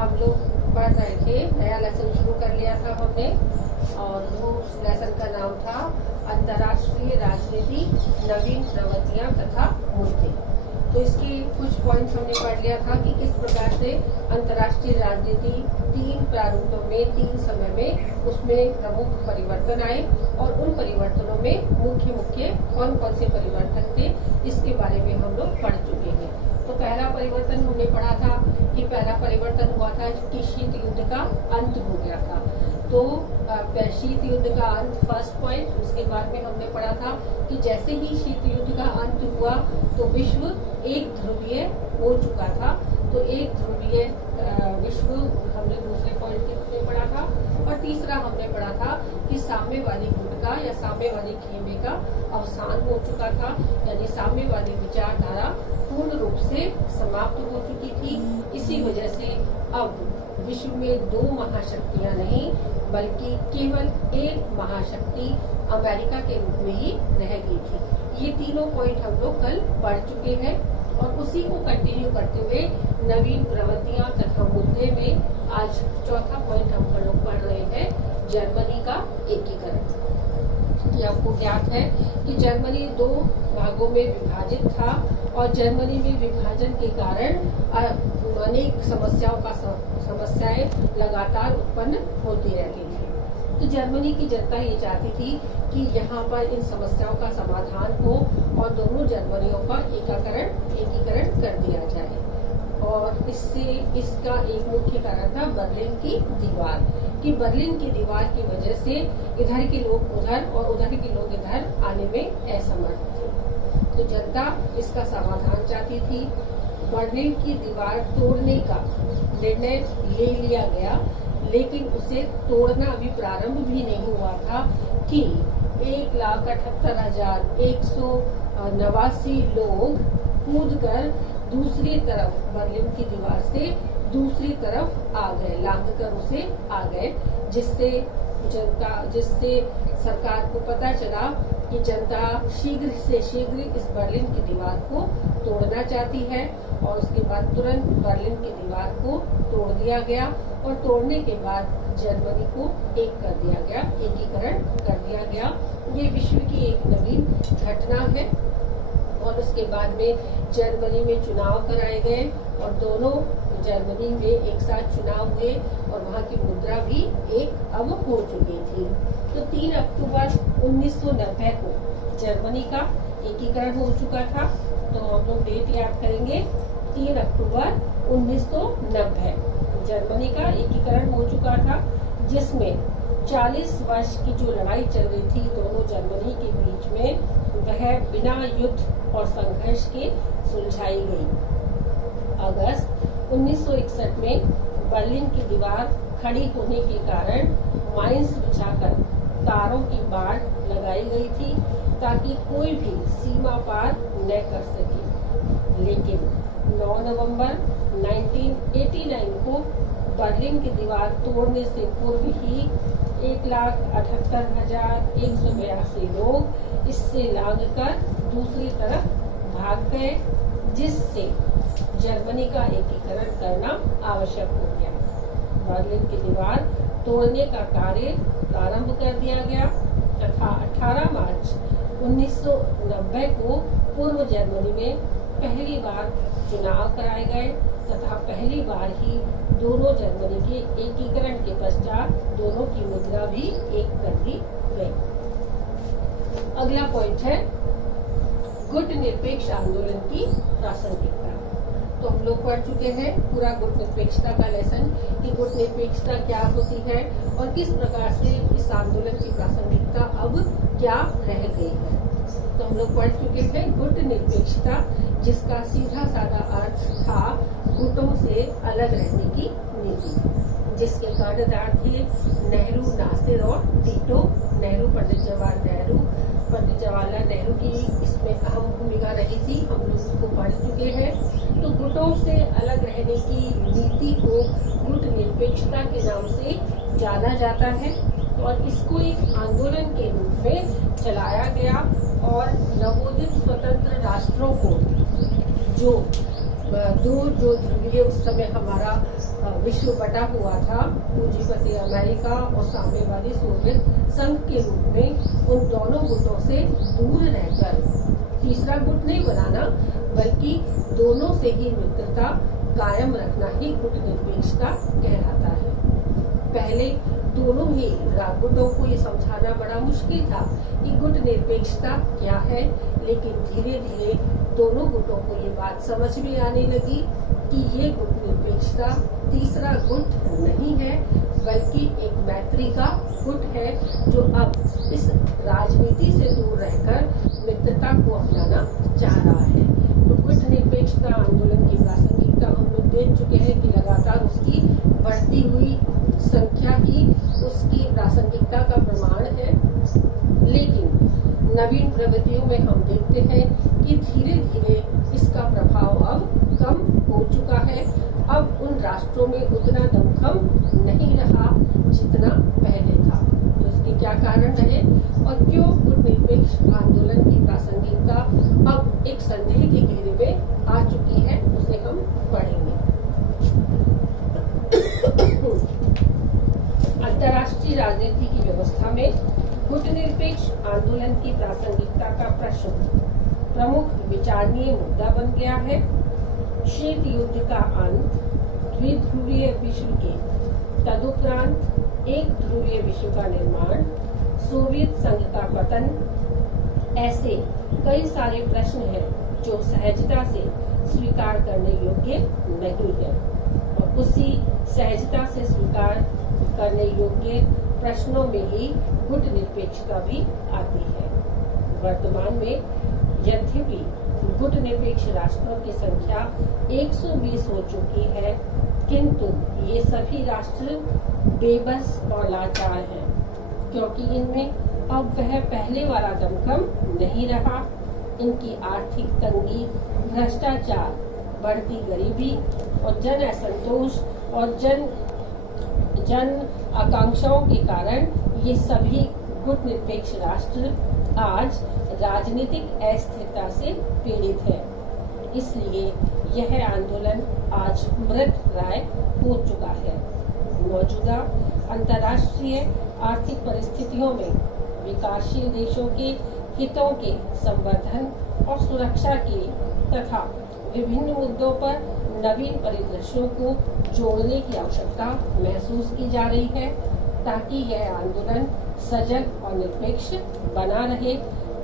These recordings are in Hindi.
हम लोग पढ़ रहे थे, नया लेसन शुरू कर लिया था हमने, और वो लेसन का नाम था अंतर्राष्ट्रीय राजनीति, नवीन प्रवृत्तियां तथा मुद्दे। तो इसके कुछ पॉइंट्स हमने पढ़ लिया था कि किस प्रकार से अंतर्राष्ट्रीय राजनीति 3 प्रारूपों में 3 समय में उसमें प्रमुख परिवर्तन आए, और उन परिवर्तनों में मुख्य कौन कौन से परिवर्तन थे इसके बारे में हम लोग पढ़ चुके हैं। तो पहला परिवर्तन हमने पढ़ा था कि पहला परिवर्तन हुआ था कि शीत युद्ध का अंत हो गया था। तो शीत युद्ध का अंत फर्स्ट पॉइंट। उसके बाद में हमने पढ़ा था कि जैसे ही शीत युद्ध का अंत हुआ तो विश्व एक ध्रुवीय हो चुका था। तो एक ध्रुवीय विश्व हमने दूसरे पॉइंट के रूप में पढ़ा था। और तीसरा हमने पढ़ा था कि साम्यवादी गुट का या साम्यवादी खेमे का अवसान हो चुका था, यानी साम्यवादी विचारधारा पूर्ण रूप से समाप्त हो चुकी थी। इसी वजह से अब विश्व में 2 महाशक्तियां नहीं बल्कि केवल एक महाशक्ति अमेरिका के रूप में ही रह गई थी। ये तीनों पॉइंट हम लोग कल पढ़ चुके हैं, और उसी को कंटिन्यू करते हुए नवीन प्रवृत्तियां तथा मुद्दे में आज चौथा पॉइंट हम लोग पढ़ रहे हैं, जर्मनी का एकीकरण। ये आपको ज्ञात है कि जर्मनी 2 भागों में विभाजित था, और जर्मनी में विभाजन के कारण अनेक समस्याएं लगातार उत्पन्न होती रहती थी। तो जर्मनी की जनता ये चाहती थी कि यहाँ पर इन समस्याओं का समाधान हो और दोनों जर्मनियों का एकीकरण कर दिया जाए। और इसका एक मुख्य कारण था बर्लिन की दीवार, कि बर्लिन की दीवार की वजह से इधर के लोग उधर और उधर के लोग इधर आने में असमर्थ थे। तो जनता इसका समाधान चाहती थी। बर्लिन की दीवार तोड़ने का निर्णय ले लिया गया, लेकिन उसे तोड़ना अभी प्रारंभ भी नहीं हुआ था कि 1,78,189 लोग कूदकर दूसरी तरफ बर्लिन की दीवार से दूसरी तरफ आ गए, लांघकर उसे आ गए, जिससे सरकार को पता चला कि जनता शीघ्र से शीघ्र इस बर्लिन की दीवार को तोड़ना चाहती है। और उसके बाद तुरंत बर्लिन की दीवार को तोड़ दिया गया, और तोड़ने के बाद जर्मनी को एक कर दिया गया, एकीकरण कर दिया गया। ये विश्व की एक नवीन घटना है। और उसके बाद में जर्मनी में चुनाव कराए गए, और दोनों जर्मनी में एक साथ चुनाव हुए, और वहाँ की मुद्रा भी एक अब हो चुकी थी। तो 3 अक्टूबर 1990 को जर्मनी का एकीकरण हो चुका था। तो हम लोग डेट याद करेंगे, 3 अक्टूबर 1990 जर्मनी का एकीकरण हो चुका था, जिसमें 40 वर्ष की जो लड़ाई चल रही थी दोनों जर्मनी के बीच में, वह बिना युद्ध और संघर्ष के सुलझाई गई। अगस्त 1961 में बर्लिन की दीवार खड़ी होने के कारण माइंस बिछाकर तारों की बाड़ लगाई गई थी, ताकि कोई भी सीमा पार न कर सके। लेकिन 9 नवंबर 1989 को बर्लिन की दीवार तोड़ने से पूर्व ही 1,78,182 लोग इससे लांघकर दूसरी तरफ भाग गए, जिससे जर्मनी का एकीकरण करना आवश्यक हो गया। बर्लिन की दीवार तोड़ने का कार्य प्रारंभ कर दिया गया, तथा 18 मार्च 1990 को पूर्व जर्मनी में पहली बार चुनाव कराए गए, तथा पहली बार ही दोनों जर्मनी के एकीकरण के पश्चात दोनों की मुद्रा भी एक कर दी गई। अगला पॉइंट है गुट निरपेक्ष आंदोलन की प्रासंगिकता। तो हम लोग पढ़ चुके हैं पूरा गुट निरपेक्षता का लेसन, कि गुट निरपेक्षता क्या होती है और किस प्रकार से इस आंदोलन की प्रासंगिकता अब क्या रह गई है। तो हम लोग पढ़ चुके हैं गुट निरपेक्षता, जिसका सीधा साधा अर्थ था गुटों से अलग रहने की नीति, जिसके कर्णधार थे नेहरू, नासिर और टीटो। नेहरू पंडित जवाहरलाल नेहरू की इसमें अहम भूमिका रही थी, हम लोग उसको पढ़ चुके हैं। तो गुटों से अलग रहने की नीति को गुट निरपेक्षता के नाम से जाना जाता है, और इसको एक आंदोलन के रूप में चलाया गया। और नवोदित स्वतंत्र राष्ट्रों को जो ध्रुवीय उस समय हमारा विश्व बटा हुआ था, पूंजीपति अमेरिका और साम्यवादी सोवियत संघ के रूप में उन दोनों गुटों से दूर रहकर तीसरा गुट नहीं बनाना, बल्कि दोनों से ही मित्रता कायम रखना ही गुट निरपेक्षता कहलाता है। पहले दोनों ही गुटों को ये समझाना बड़ा मुश्किल था कि गुट निरपेक्षता क्या है, लेकिन धीरे धीरे दोनों गुटों को ये बात समझ में आने लगी कि ये गुट निरपेक्षता तीसरा गुट नहीं है, बल्कि एक मैत्री का गुट है, जो अब इस राजनीति से दूर रहकर मित्रता को अपनाना चाह रहा है। तो गुट निरपेक्षता आंदोलन की प्रासंगिकता हम लोग देख चुके हैं कि लगातार उसकी बढ़ती हुई संख्या ही उसकी प्रासंगिकता का प्रमाण है। लेकिन नवीन प्रगतियों में हम देखते हैं कि धीरे धीरे इसका प्रभाव अब कम हो चुका है। अब उन राष्ट्रों में उतना दमखम नहीं रहा जितना पहले था। तो इसके क्या कारण रहे और क्यों गुट निरपेक्ष आंदोलन की प्रासंगिकता अब एक संदेह के घेरे में आ चुकी है, उसे हम पढ़ेंगे। अंतर्राष्ट्रीय राजनीति की व्यवस्था में गुट निरपेक्ष आंदोलन की प्रासंगिकता का प्रश्न प्रमुख विचारणीय मुद्दा बन गया है। शीत युद्ध का अंत, द्विध्रुवीय विश्व के तदुपरांत एक ध्रुवीय विश्व का निर्माण, सोवियत संघ का पतन, ऐसे कई सारे प्रश्न हैं जो सहजता से स्वीकार करने योग्य नहीं है, और उसी सहजता से स्वीकार करने योग्य प्रश्नों में ही गुट निरपेक्षता भी आती है। वर्तमान में यद्यपि गुट निरपेक्ष राष्ट्रों की संख्या 120 हो चुकी है, किंतु ये सभी राष्ट्र बेबस और लाचार हैं, क्योंकि इनमें अब वह पहले वाला दमखम नहीं रहा। इनकी आर्थिक तंगी, भ्रष्टाचार, बढ़ती गरीबी और जन असंतोष और जन आकांक्षाओं के कारण ये सभी गुट निरपेक्ष राष्ट्र आज राजनीतिक अस्थिरता से पीड़ित है। इसलिए यह आंदोलन आज मृत प्राय हो चुका है। मौजूदा अंतर्राष्ट्रीय आर्थिक परिस्थितियों में विकासशील देशों के हितों के संवर्धन और सुरक्षा के तथा विभिन्न मुद्दों पर नवीन परिदृश्यों को जोड़ने की आवश्यकता महसूस की जा रही है, ताकि यह आंदोलन सजग और निरपेक्ष बना रहे।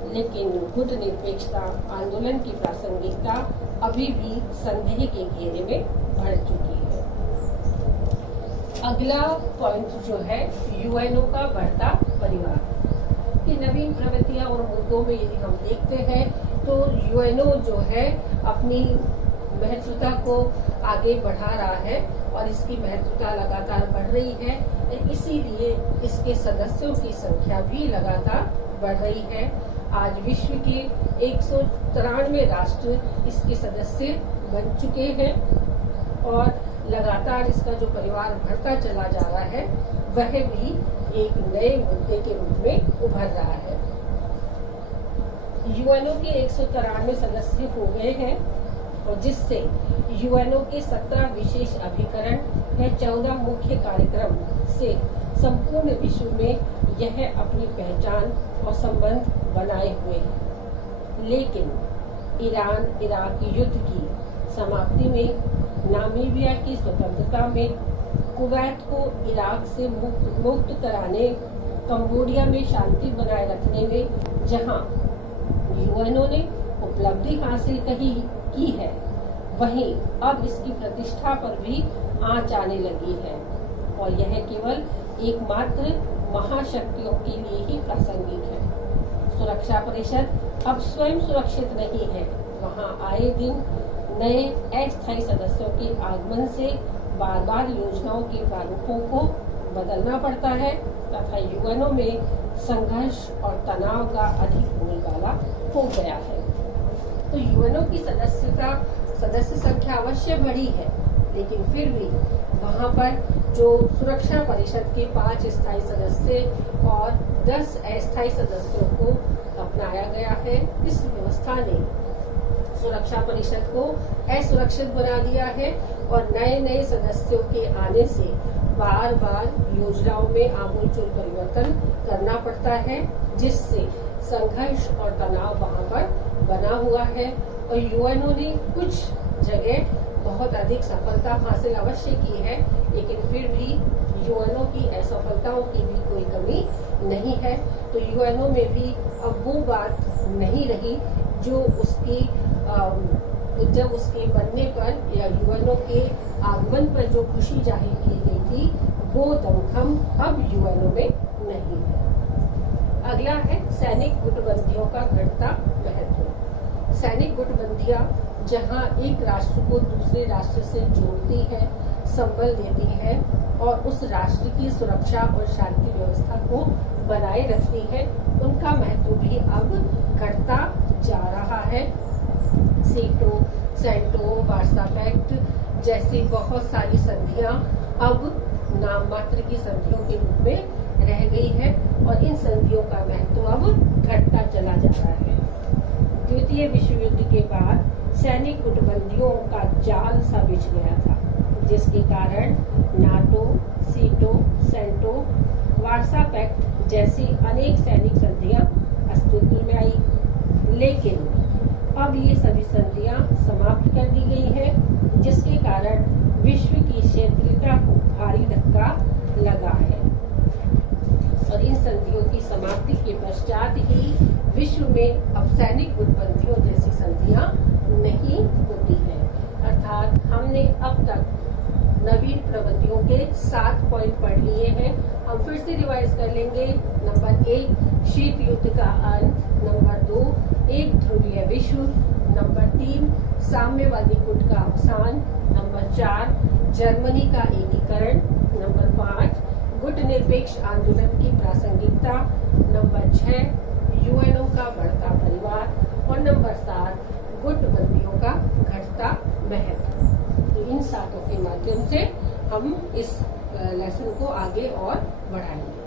लेकिन गुट निरपेक्षता आंदोलन की प्रासंगिकता अभी भी संदेह के घेरे में बढ़ चुकी है। अगला पॉइंट जो है यूएनओ का बढ़ता परिवार की नवीन प्रवृत्तियां और मुद्दों में यदि हम देखते हैं तो यूएनओ जो है अपनी महत्वता को आगे बढ़ा रहा है और इसकी महत्वता लगातार बढ़ रही है। इसीलिए इसके सदस्यों की संख्या भी लगातार बढ़ रही है। आज विश्व के 193 राष्ट्र इसके सदस्य बन चुके हैं और लगातार इसका जो परिवार बढ़ता चला जा रहा है वह भी एक नए मुद्दे के रूप में उभर रहा है। यूएनओ के 193 सदस्य हो गए हैं और जिससे यूएनओ के 17 विशेष अभिकरण या 14 मुख्य कार्यक्रम से संपूर्ण विश्व में यह अपनी पहचान और संबंध बनाए हुए है। लेकिन ईरान इराक युद्ध की समाप्ति में, नामीबिया की स्वतंत्रता में, कुवैत को इराक से मुक्त कराने, कंबोडिया में शांति बनाए रखने में जहां यूएनओ ने उपलब्धि हासिल की है, वहीं अब इसकी प्रतिष्ठा पर भी आंच आने लगी है और यह केवल एकमात्र महाशक्तियों के लिए ही प्रासंगिक है। सुरक्षा परिषद अब स्वयं सुरक्षित नहीं है। वहां आए दिन नए अस्थायी सदस्यों के आगमन से बार बार योजनाओं के प्रारूपों को बदलना पड़ता है तथा यूएनओ में संघर्ष और तनाव का अधिक होने वाला हो गया है। तो यूएनओ की सदस्य संख्या अवश्य बढ़ी है, लेकिन फिर भी वहां पर जो सुरक्षा परिषद के 5 स्थायी सदस्य और 10 अस्थायी सदस्यों को अपनाया गया है। इस व्यवस्था ने सुरक्षा परिषद को असुरक्षित बना दिया है और नए नए सदस्यों के आने से बार बार योजनाओं में आमूलचूल परिवर्तन करना पड़ता है, जिससे संघर्ष और तनाव वहाँ पर बना हुआ है। और यूएनओ ने कुछ जगह बहुत अधिक सफलता हासिल अवश्य की है, लेकिन फिर भी यूएनओ की असफलताओं की भी कोई कमी नहीं है। तो यूएनओ में भी अब वो बात नहीं रही जो उसकी जब उसके बनने पर या यूएनओ के आगमन पर जो खुशी जाहिर की गई थी, वो दमखम अब यूएनओ में नहीं है। अगला है सैनिक गुटबंदियों का घटता महत्व। सैनिक गुटबंदियां जहां एक राष्ट्र को दूसरे राष्ट्र से जोड़ती है, संबल देती है और उस राष्ट्र की सुरक्षा और शांति व्यवस्था को बनाए रखती है, उनका महत्व भी अब घटता जा रहा है। सीटो, सेंटो, वार्सा पैक्ट जैसी बहुत सारी संधियां अब नाम मात्र की संधियों के रूप में रह गई है और इन संधियों का महत्व अब घटता चला जा रहा है। द्वितीय विश्व युद्ध के बाद सैनिक गुटबंदियों का जाल सा बिछ गया था, जिसके कारण नाटो, सीटो, सेंटो, वार्सा पैक्ट जैसी अनेक सैनिक संधियां अस्तित्व में आई। लेकिन अब ये सभी संधियां समाप्त कर दी गई हैं, जिसके कारण विश्व की क्षेत्रीयता को भारी धक्का लगा है। और इन संधियों की समाप्ति के पश्चात ही विश्व में अब सैनिक गुटबंदियों जैसी संधियां नहीं होती हैं। अर्थात हमने अब तक नवीन प्रगतियों के 7 पॉइंट पढ़ लिए हैं। हम फिर से रिवाइज कर लेंगे। नंबर 1, शीत युद्ध का अंत। नंबर 2, एक ध्रुवीय विश्व। नंबर 3, साम्यवादी गुट का अवसान। नंबर 4, जर्मनी का एकीकरण। नंबर 5, गुट निरपेक्ष आंदोलन की प्रासंगिकता। नंबर 6, यूएनओ का बढ़ता परिवार। और नंबर 7, गुटबंदियों का घटता महत्व। तो इन 7 के माध्यम से हम इस लेसन को आगे और बढ़ाएंगे।